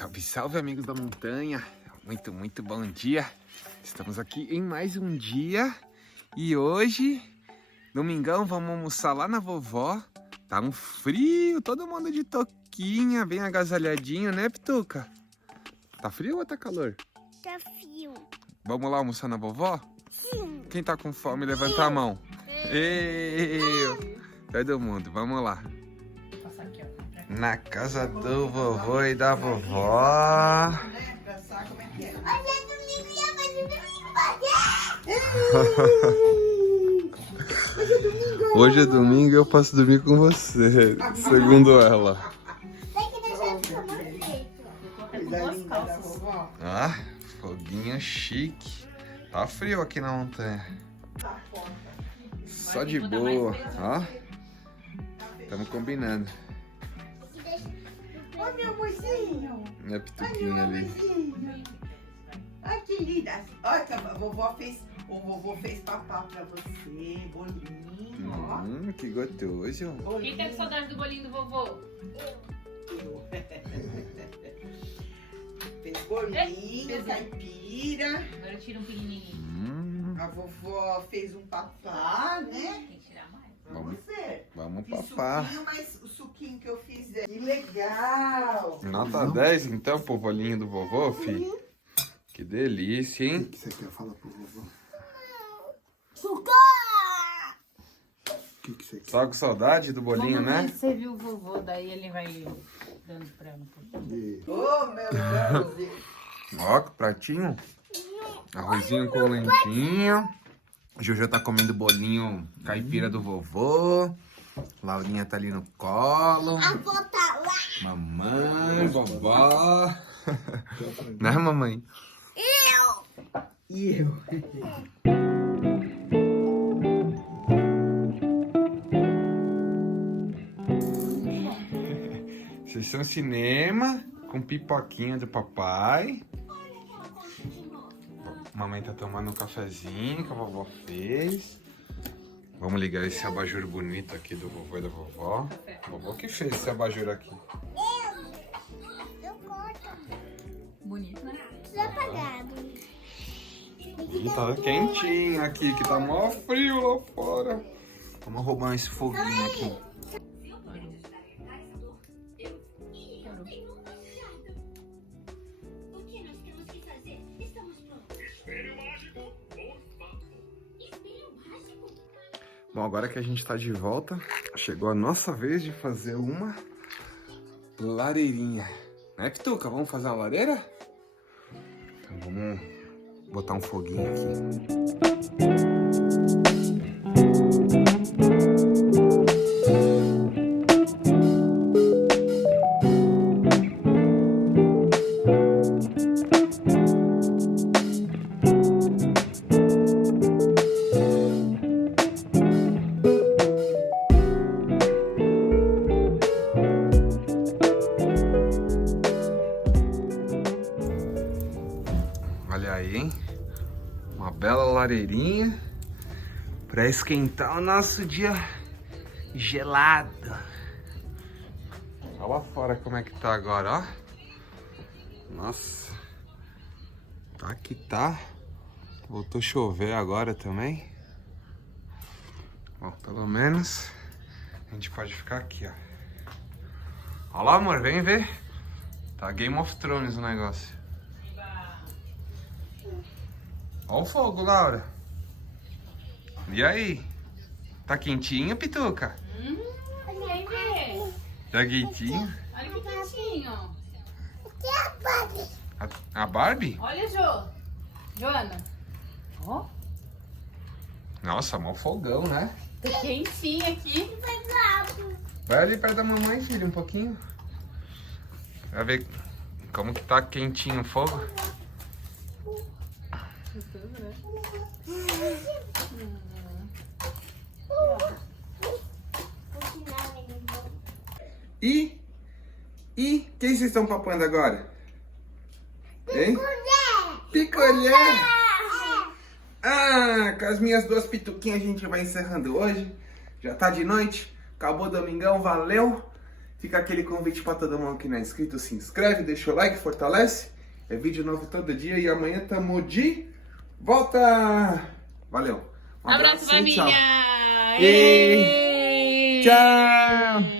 Salve, salve, amigos da montanha. Muito bom dia. Estamos aqui em mais um dia. E hoje, domingão, vamos almoçar lá na vovó. Tá um frio, todo mundo de touquinha, bem agasalhadinho, né, Pituca? Tá frio ou tá calor? Tá frio. Vamos lá almoçar na vovó? Sim. Quem tá com fome, levanta a mão. Eu. Todo mundo, vamos lá. Na casa do vovô e da vovó. Hoje é domingo e eu posso dormir com você, segundo ela. Ah, foguinho chique. Tá frio aqui na montanha. Só de boa, ó. Estamos combinando. Olha meu amorzinho. Minha pituquinha ali. Ai, que linda. Olha, o vovô fez papá pra você, bolinho, ó. Que gostoso. Quem tá com saudade do bolinho do vovô? Fez bolinho, caipira. Agora tira um pequenininho. A vovó fez um papá, né? Tem que tirar mais. Pra você. Vamos Fiz papar. suquinho, mas o suquinho que eu fiz é... Que legal. Nota 10 então pro bolinho do vovô, fi. Que delícia, hein? O que você quer falar pro vovô? O que você quer? Só com saudade do bolinho, Vamos ver né? se você viu o vovô, daí ele vai dando pra ela um pouquinho. Ô, meu Deus. Ó, que pratinho. Arrozinho com lentinho. Jojo tá comendo bolinho caipira do vovô. Laurinha tá ali no colo. A avó tá lá. Mamãe, vovó. Né, mamãe? E eu? Sessão cinema com pipoquinha do papai. Mamãe tá tomando um cafezinho que a vovó fez. Vamos ligar esse abajur bonito aqui do vovô e da vovó. Vovô que fez esse abajur aqui. Eu corto. Bonito, né? Tudo apagado. Tá quentinho aqui, que tá mó frio lá fora. Vamos roubar esse foguinho aqui. Bom, agora que a gente tá de volta, chegou a nossa vez de fazer uma lareirinha. Né, Pituca? Vamos fazer uma lareira? Então vamos botar um foguinho aqui. Olha aí, hein? Uma bela lareirinha para esquentar o nosso dia gelado. Olha lá fora como é que tá agora, ó. Nossa. Tá que tá. Voltou a chover agora também. Bom, pelo menos a gente pode ficar aqui, ó. Olha lá, amor, vem ver. Tá Game of Thrones o negócio. Olha o fogo, Laura. E aí? Tá quentinho, Pituca? Vem ver. Tá quentinho? Olha que quentinho. A Barbie? Olha, Joana. Ó, Nossa, mó fogão, né? tá quentinho aqui. Vai ali perto da mamãe, filho, um pouquinho. Vai ver como que tá quentinho o fogo. E quem vocês estão papando agora? Hein? Picolé! Ah, com as minhas duas pituquinhas a gente vai encerrando hoje. Já tá de noite, acabou o domingão, valeu. Fica aquele convite pra todo mundo que não é inscrito, se inscreve, deixa o like, fortalece. É vídeo novo todo dia e amanhã tamo de volta. Valeu. Um Abraço, e tchau. família! E... Tchau!